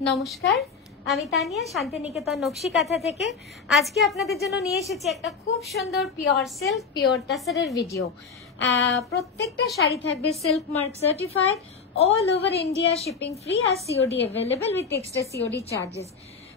নমস্কার, আমি তানিয়া শান্তিনিকেতন নকশি কাঁথা থেকে। আজকে আপনাদের জন্য নিয়ে এসেছি একটা খুব সুন্দর পিওর সিল্ক পিওর টাসারের ভিডিও। প্রত্যেকটা শাড়ি থাকবে silk mark certified, all over India shipping free আর COD available with extra COD charges.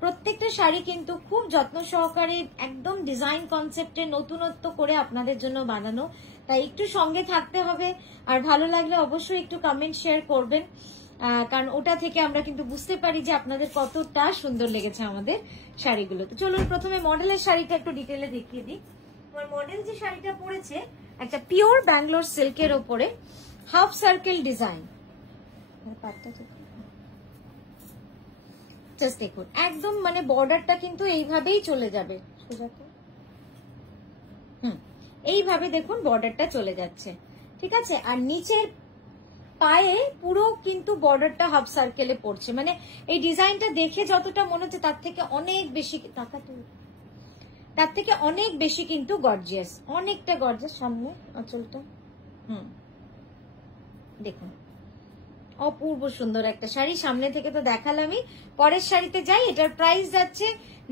প্রত্যেকটা শাড়ি কিন্তু খুব যত্ন সহকারে একদম ডিজাইন কনসেপ্টে নতুনত্ব করে আপনাদের জন্য বানানো, তাই একটু সঙ্গে থাকতে হবে। আর ভালো লাগলে অবশ্যই একটু কমেন্ট শেয়ার করবেন, কারণ ওটা থেকে আমরা কিন্তু বুঝতে পারি যে আপনাদের কতটা সুন্দর লেগেছে আমাদের শাড়িগুলো। তো চলুন প্রথমে মডেলের শাড়িটা একটু ডিটেলে দেখিয়ে দিই। আমার মডেল যে শাড়িটা পরেছে একটা পিওর ব্যাঙ্গালোর সিল্কের ওপরে হাফ সার্কেল ডিজাইন। জাস্ট দেখুন, একদম মানে বর্ডারটা কিন্তু এইভাবেই চলে যাবে, এইভাবে দেখুন বর্ডারটা চলে যাচ্ছে, ঠিক আছে। আর নিচের পায়ে পুরো কিন্তু বর্ডারটা হাফ সার্কেলে পড়ছে, মানে এই ডিজাইনটা দেখে যতটা মনে হচ্ছে তার থেকে অনেক বেশি কিন্তু গর্জিয়াস, অনেকটা গর্জিয়াস। সামনে আঁচলটা দেখুন, অপূর্ব সুন্দর একটা শাড়ি। সামনে থেকে তো দেখালামই, পরের শাড়িতে যাই। এটার প্রাইস যাচ্ছে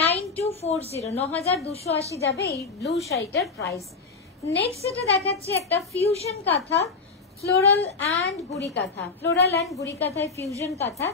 9240, 9280 যাবে এই ব্লু শাড়িটার প্রাইস। নেক্সট এটা দেখাচ্ছি একটা ফিউশন কাঁথা, ফ্লোরাল অ্যান্ড গুড়ি কাঁথা, ফ্লোরাল অ্যান্ড গুড়ি কাঁথায় ফিউশন কাঁথা।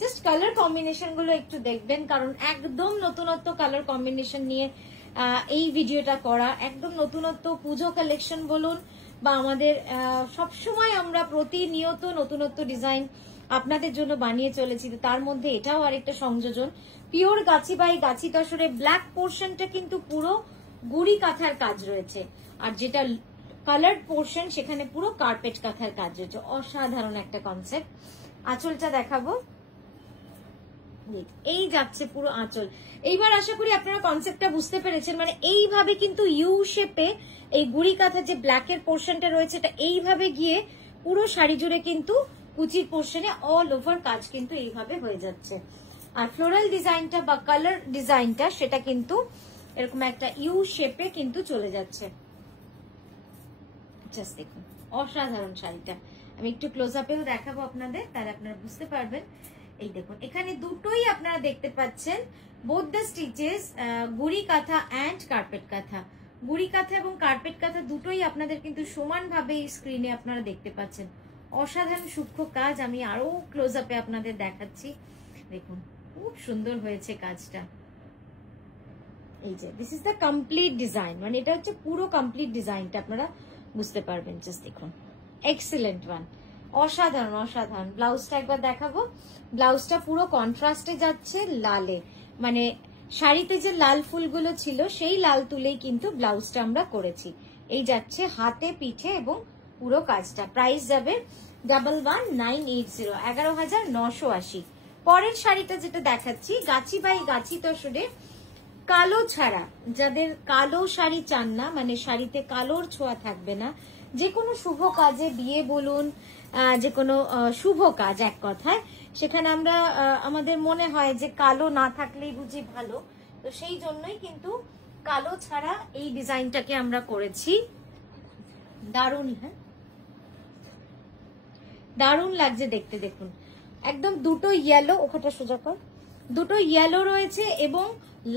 জাস্ট কালার কম্বিনেশন গুলো একটু দেখবেন, কারণ একদম নতুনত্ব কালার কম্বিনেশন নিয়ে এই ভিডিওটা করা। একদম নতুনত্ব পুজো কালেকশন বলুন বা আমাদের সবসময় আমরা প্রতিনিয়ত নতুনত্ব ডিজাইন আপনাদের জন্য বানিয়ে চলেছি, তার মধ্যে এটাও আরেকটা সংযোজন। Pure Gachhi by Gachhi তসরে black পোর্শনটা কিন্তু পুরো গুড়ি কাঁথার কাজ রয়েছে, আর যেটা কালার্ড পোর্শন সেখানে পুরো কার্পেট কাঁথার কাজ রয়েছে। অসাধারণ একটা কনসেপ্ট। আঁচলটা দেখাবো, এই যাচ্ছে পুরো আঁচল। এইবার আশা করি আপনারা কনসেপ্টটা বুঝতে পেরেছেন, মানে এইভাবে কিন্তু ইউ শেপে এই গুড়ি কাঁথার যে ব্ল্যাকের পোর্শনটা রয়েছে এটা এইভাবে গিয়ে পুরো শাড়ি জুড়ে কিন্তু কুচির পোর্শনে অল ওভার কাজ কিন্তু এইভাবে হয়ে যাচ্ছে। আর ফ্লোরাল ডিজাইনটা বা কালার ডিজাইনটা সেটা কিন্তু এরকম একটা ইউ শেপে কিন্তু চলে যাচ্ছে। জাস্ট দেখুন, অসাধারণ শাড়িটা। আমি একটু ক্লোজ আপেও দেখাবো আপনাদের, তাহলে আপনারা বুঝতে পারবেন। এই দেখুন, এখানে দুটোই আপনারা দেখতে পাচ্ছেন, বোথ দ্য স্টিচেস গুড়ি কাঁথা অ্যান্ড কার্পেট কাঁথা। গুড়ি কাঁথা এবং কার্পেট কাঁথা দুটোই আপনাদের কিন্তু সমানভাবে এই স্ক্রিনে আপনারা দেখতে পাচ্ছেন। অসাধারণ সূক্ষ্ম কাজ। আমি আরো ক্লোজ আপে আপনাদের দেখাচ্ছি। দেখুন, খুব সুন্দর হয়েছে কাজটা। এই যে this is the complete design, মানে এটা হচ্ছে পুরো কমপ্লিট ডিজাইনটা আপনারা বুঝতে পারবেন। জাস্ট দেখুন, এক্সিলেন্ট ওয়ান, অসাধারণ অসাধারণ। ব্লাউজটা একবার দেখাবো। ব্লাউজটা পুরো কন্ট্রাস্টে যাচ্ছে লালে, মানে শাড়িতে যে লাল ফুলগুলো ছিল সেই লাল তুলেই কিন্তু ব্লাউজটা আমরা করেছি। এই যাচ্ছে হাতে পিঠে এবং পুরো কাজটা। প্রাইস যাবে 11980, 11980। পরের শাড়িটা যেটা দেখাচ্ছি গাছি বাই গাছি তসরে কালো ছাড়া, যাদের কালো শাড়ি চান না, মানে শাড়িতে কালোর ছোঁয়া থাকবে না, যে কোনো শুভ কাজে, বিয়ে বলুন, যে কোনো শুভ কাজ এক কথায়, সেখানে আমরা আমাদের মনে হয় যে কালো না থাকলেই বুঝি ভালো, তো সেই জন্যই কিন্তু কালো ছাড়া এই ডিজাইনটাকে আমরা করেছি। দারুণ, হ্যাঁ দারুণ লাগছে দেখতে। দেখুন একদম দুটো ইয়েলো, ওখানটা সোজা কর, দুটো ইয়েলো রয়েছে এবং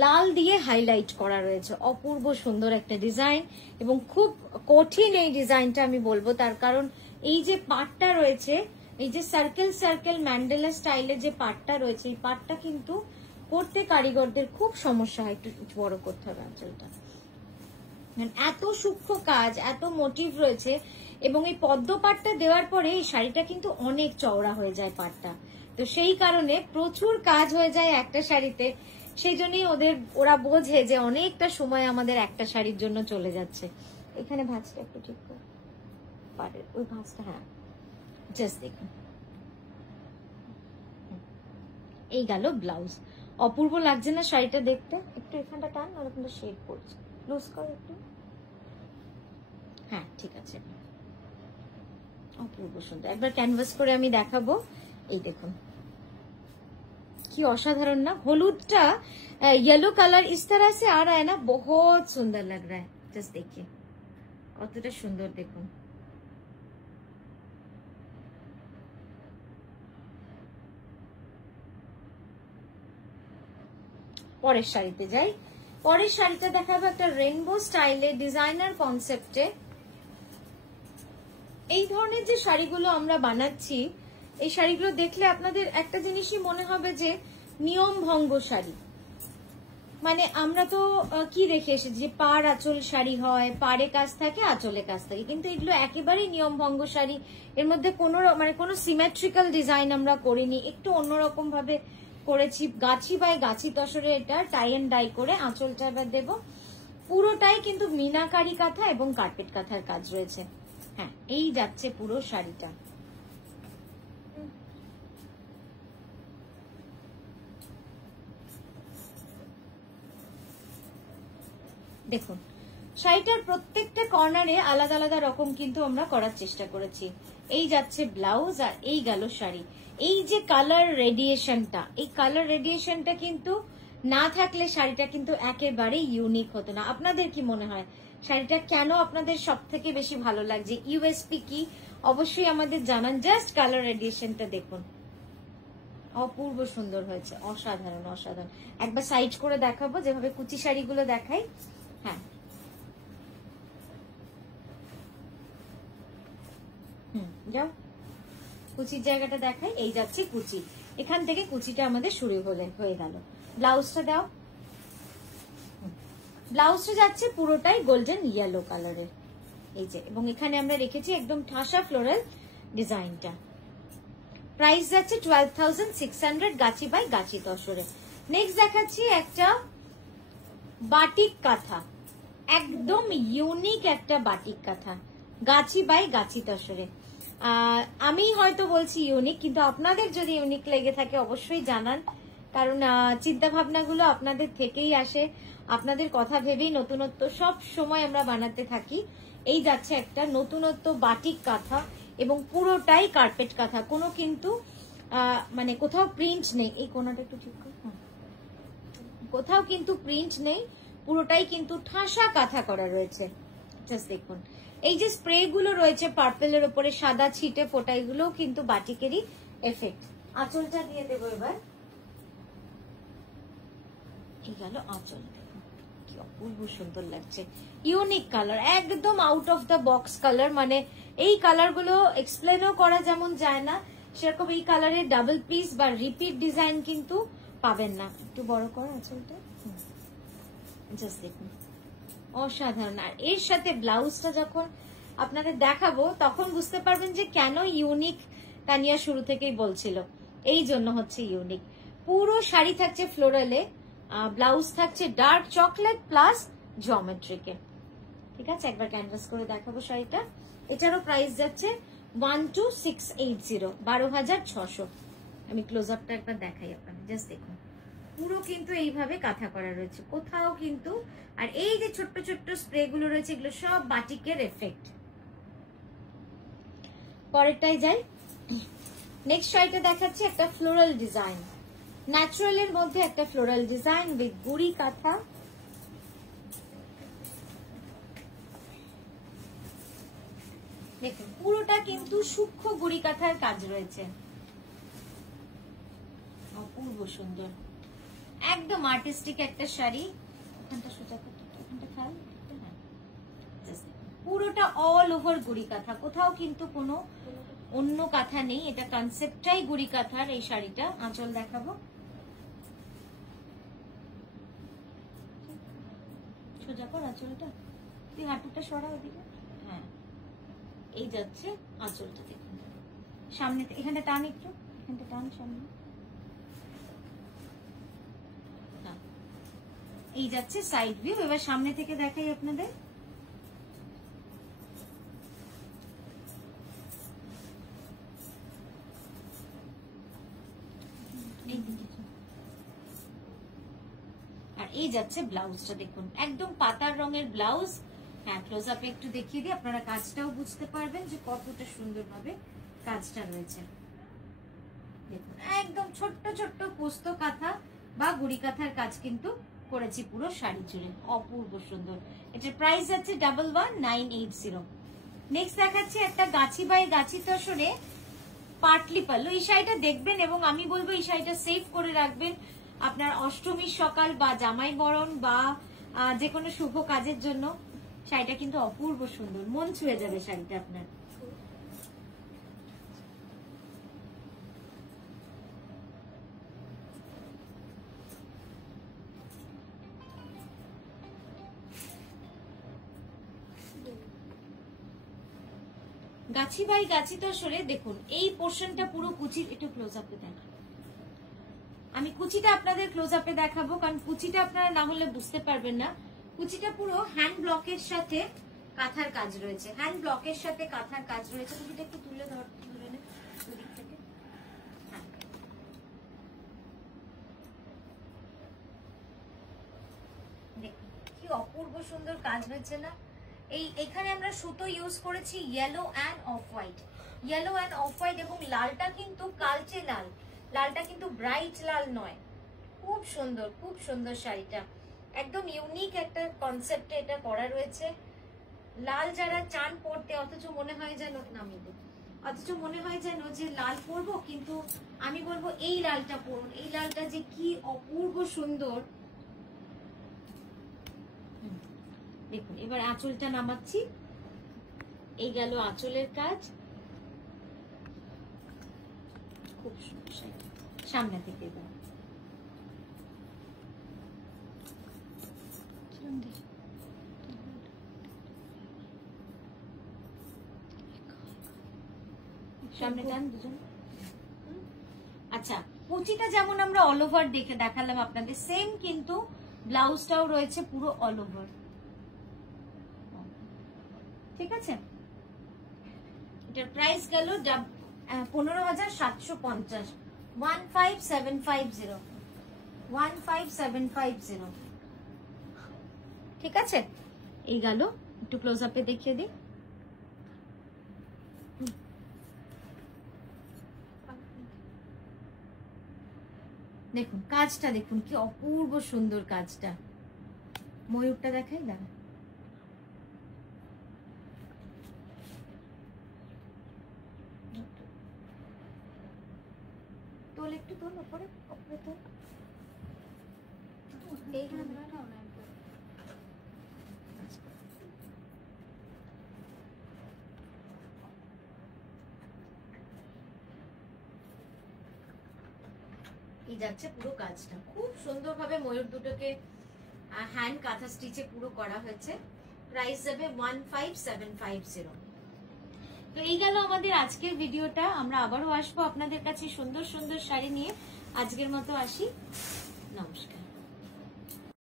লাল দিয়ে হাইলাইট করা রয়েছে। অপূর্ব সুন্দর একটা ডিজাইন এবং খুব কঠিন এই ডিজাইনটা আমি বলবো, তার কারণ এই যে পাটটা রয়েছে, এই যে সার্কেল সার্কেল ম্যান্ডেলা স্টাইলের যে পাটটা রয়েছে, এই পাটটা কিন্তু করতে কারিগরদের খুব সমস্যা হয়, একটু বড় করতে হবে আঁচলটা। এত সূক্ষ্ম কাজ, এত মোটিভ রয়েছে, এবং এই পদ্ম পাটটা দেওয়ার পরে এই শাড়িটা কিন্তু অনেক চওড়া হয়ে যায় পাটটা, তো সেই কারণে প্রচুর কাজ হয়ে যায় একটা শাড়িতে। সেই জন্যই ওরা বোঝে যে অনেকটা সময় আমাদের একটা শাড়ির জন্য চলে যাচ্ছে। এখানে ভাঁজটা একটু ঠিক করে পারে, ওই ভাঁজটা, হ্যাঁ জাস্ট দেখুন, এই গেল ব্লাউজ। অপূর্ব লাগছে না শাড়িটা দেখতে? একটু এখানটা টান, আর ওখানটা শেড পড়ছে, লুজ কর একটু, হ্যাঁ ঠিক আছে। অপূর্ব সুন্দর, একবার ক্যানভাস করে আমি দেখাবো। এই দেখুন কি অসাধারণ না, হলুদটা येलो कलर इस तरह से आ रहा है ना, बहुत सुंदर लग रहा है। जस्ट देखिए কতটা সুন্দর, দেখুন পরের শাড়িতে যাই। পরের শাড়িটা দেখাবো একটা রেইনবো স্টাইলে ডিজাইনার কনসেপ্টে। এই ধরনের যে শাড়িগুলো আমরা বানাচ্ছি, এই শাড়িগুলো দেখলে আপনাদের একটা জিনিসই মনে হবে যে নিয়ম ভঙ্গ শাড়ি। মানে আমরা তো কি দেখে এসেছি যে পাড় আঁচল শাড়ি হয়, পাড়ে কাজ থাকে, আঁচলে কাজ থাকে, কিন্তু এগুলো একেবারেই নিয়ম ভঙ্গ শাড়ি। এর মধ্যে কোনো সিমেট্রিক্যাল ডিজাইন আমরা করিনি, একটু অন্যরকম ভাবে করেছি। গাছি বাই গাছি তসরে এটা টাই এন্ড ডাই করে আঁচলটা এবার দেবো। পুরোটাই কিন্তু মিনাকারি কাঁথা এবং কার্পেট কাঁথার কাজ রয়েছে। হ্যাঁ, এই যাচ্ছে পুরো শাড়িটা। দেখুন শাড়িটার প্রত্যেকটা কর্নারে আলাদা আলাদা রকম কিন্তু আমরা করার চেষ্টা করেছি। এই যাচ্ছে ব্লাউজ আর এই গেল শাড়ি। এই যে কালার রেডিয়েশনটা, এই কালার রেডিয়েশনটা কিন্তু না থাকলে শাড়িটা কিন্তু একেবারে ইউনিক হতো না। আপনাদের কি মনে হয় শাড়িটা কেন আপনাদের সব থেকে বেশি ভালো লাগছে, ইউএসপি কি অবশ্যই আমাদের জানান। জাস্ট কালার রেডিয়েশনটা দেখুন, অপূর্ব সুন্দর হয়েছে, অসাধারণ অসাধারণ। একবার সাইড করে দেখাবো যেভাবে কুচি শাড়িগুলো দেখাই। হ্যাঁ, যাও কুচির জায়গাটা দেখাই। এই যাচ্ছে কুচি, এখান থেকে কুচিটা আমাদের শুরু হয়ে গেল। ব্লাউজটা দাও। ব্লাউজটা যাচ্ছে পুরোটাই গোল্ডেন ইয়েলো কালারের, এই যে, এবং এখানে আমরা রেখেছি একদম ঠাসা ফ্লোরাল ডিজাইনটা। প্রাইস যাচ্ছে 12,600 গাছি বাই গাছি তসরে। নেক্সট দেখাচ্ছি একটা বাটিক কাঁথা, একদম ইউনিক একটা বাটিক কাঁথা, গাছি বাই গাছি তসরে। আমি হয়তো বলছি ইউনিক, কিন্তু আপনাদের যদি ইউনিক লেগে থাকে অবশ্যই জানান, কারণ চিন্তা ভাবনাগুলো আপনাদের থেকেই আসে। আপনাদের কথা ভেবেই নতুনত্ব সব সময় আমরা বানাতে থাকি। এই যাচ্ছে একটা নতুনত্ব বাটিক কাঁথা এবং পুরোটাই কার্পেট কাঁথা, কোনো কিন্তু মানে কোথাও প্রিন্ট নেই। এই কোনাটা একটু ঠিক করো, কোথাও কিন্তু প্রিন্ট নেই, পুরোটাই কিন্তু ঠাসা কাঁথা করা রয়েছে। জাস্ট দেখুন এই যে স্প্রে গুলো রয়েছে পার্পেলের উপরে সাদা ছিটে ফোটা, এগুলো কিন্তু বাটিকেরই এফেক্ট। আঁচলটা দিয়ে দেবো এবার। এই গেল আঁচল, কি অপূর্ব সুন্দর লাগছে, ইউনিক কালার, একদম out of the box colour. মানে এই কালার গুলো এক্সপ্লেনও করা যেমন যায় না, সেরকম এই কালারের ডাবল পিস বা রিপিট ডিজাইন কিন্তু পাবেন না। একটু বড় করো আঁচলটা, জাস্ট দেখুন অসাধারণ। আর এর সাথে ব্লাউজটা যখন আপনাদের দেখাবো তখন বুঝতে পারবেন যে কেন ইউনিক তানিয়া শুরু থেকেই বলছিল, এই জন্য হচ্ছে ইউনিক। পুরো শাড়ি থাকছে ফ্লোরালে, ব্লাউজ থাকছে ডার্ক চকলেট প্লাস জিওমেট্রিকে। ঠিক আছে, একবার ক্যানভাস করে দেখাবো শাড়িটা। এটারও প্রাইস যাচ্ছে 12,680, 12,600। আমি ক্লোজ আপটা একবার দেখাই আপনাদের, জাস্ট দেখুন পুরো কিন্তু এইভাবে কাঁথা করা রয়েছে, কোথাও কিন্তু। আর এই যে ছোট্ট ছোট্ট স্প্রে গুলো রয়েছে, এগুলো সব বাটিকের এফেক্ট। পরেরটাই যাই। নেক্সট শাড়িটা দেখাচ্ছি একটা ফ্লোরাল ডিজাইন, ন্যাচারালের মধ্যে একটা ফ্লোরাল ডিজাইন উইথ গুড়ি কাঁথা। দেখুন পুরোটা কিন্তু সূক্ষ্ম গুড়ি কাঁথার কাজ রয়েছে, অপূর্ব সুন্দর, একদম আর্টিস্টিক একটা শাড়ি। ওখানটা সোজা করতে, ওখানটা খাল, পুরোটা অল ওভার গুড়ি কাঁথা, কোথাও কিন্তু কোনো অন্য কাঁথা নেই, এটা কনসেপ্টটাই গুড়ি কাঁথার। এই শাড়িটা আঁচল দেখাবো, সোজা কর আঁচলটা, তুই হাঁটুটা সরা ওদিকে। হ্যাঁ, এই যাচ্ছে আঁচলটা, দেখুন সামনে, এখানটা টান একটু, এখানটা টান সামনে। এই যাচ্ছে সাইড ভিউ। এবার সামনে থেকে দেখাই আপনাদের। আর এই যাচ্ছে ব্লাউজটা, দেখুন একদম পাতার রঙের ব্লাউজ। হ্যাঁ, ক্লোজ আপে একটু দেখিয়ে দিই, আপনারা কাজটাও বুঝতে পারবেন যে কতটা সুন্দরভাবে কাজটা রয়েছে। দেখুন একদম ছোট্ট ছোট্ট পোস্ত কাঁথা বা গুড়ি কাঁথার কাজ কিন্তু করেছি পুরো শাড়ি জুড়ে, অপূর্ব সুন্দর। এটার প্রাইস যাচ্ছে 11,980। নেক্সট দেখাচ্ছি একটা গাছি বাই গাছি তসরে পাটলি পাল্লু। এই শাড়িটা দেখবেন এবং আমি বলবো এই শাড়িটা সেভ করে রাখবেন। আপনার অষ্টমীর সকাল বা জামাই বরণ বা যে কোনো শুভ কাজের জন্য শাড়িটা কিন্তু অপূর্ব সুন্দর, মন ছুঁয়ে যাবে শাড়িটা আপনার। গাছি বাই গাছি তো সরে দেখুন এই পোর্শনটা পুরো কুচির, একটু ক্লোজ আপে দেখ, আমি কুচিটা আপনাদের ক্লোজ আপে দেখাবো, কারণ কুচিটা আপনারা না হলে বুঝতে পারবেন না। কুচিটা পুরো হ্যান্ড ব্লকের সাথে কাঁথার কাজ রয়েছে, হ্যান্ড ব্লকের সাথে কাঁথার কাজ রয়েছে। কুচিটা একটু তুলে ধর, তুলে নে দুদিক থেকে। দেখুন কি অপূর্ব সুন্দর কাজ হয়েছে না। এখানে আমরা সুতো ইউজ করেছি yellow and off white, yellow and off white, এবং লালটা কিন্তু কালচে লাল, লালটা কিন্তু ব্রাইট লাল নয়। খুব সুন্দর, খুব সুন্দর শাড়িটা, একদম ইউনিক একটা কনসেপ্টে এটা করা রয়েছে। লাল যারা চান পরতে, অথচ মনে হয় যেন নামিয়ে দেব, অথচ মনে হয় যেন যে লাল পরবো, কিন্তু আমি বলবো এই লালটা পরুন, এই লালটা যে কি অপূর্ব সুন্দর। দেখুন এবার আঁচলটা নামাচ্ছি, এই গেল আঁচলের কাজ, খুব সুন্দর সামনে থেকে। এবার সামনে টান দুজন। আচ্ছা, কুচিটা যেমন আমরা অল ওভার দেখে দেখালাম আপনাদের, সেম কিন্তু ব্লাউজটাও রয়েছে পুরো অল ওভার, ঠিক আছে। এটার প্রাইস গেল 15,750, 15750, 15750, ঠিক আছে। এই গেল, একটু ক্লোজ আপে দেখিয়ে দিই। দেখুন কাজটা, দেখুন কি অপূর্ব সুন্দর কাজটা। ময়ূরটা দেখাই, দাঁড়া, তোল একটু, তোল ওপরে, ওপরে তোল। এই যাচ্ছে পুরো কাজটা, খুব সুন্দরভাবে ময়ূর দুটোকে হ্যান্ড কাঁথা স্টিচে পুরো করা হয়েছে। প্রাইস যাবে 15750। তো এই গেল আমাদের আজকের ভিডিওটা, আমরা আবারও আসবো আপনাদের কাছে সুন্দর সুন্দর শাড়ি নিয়ে। আজকের মতো আসি।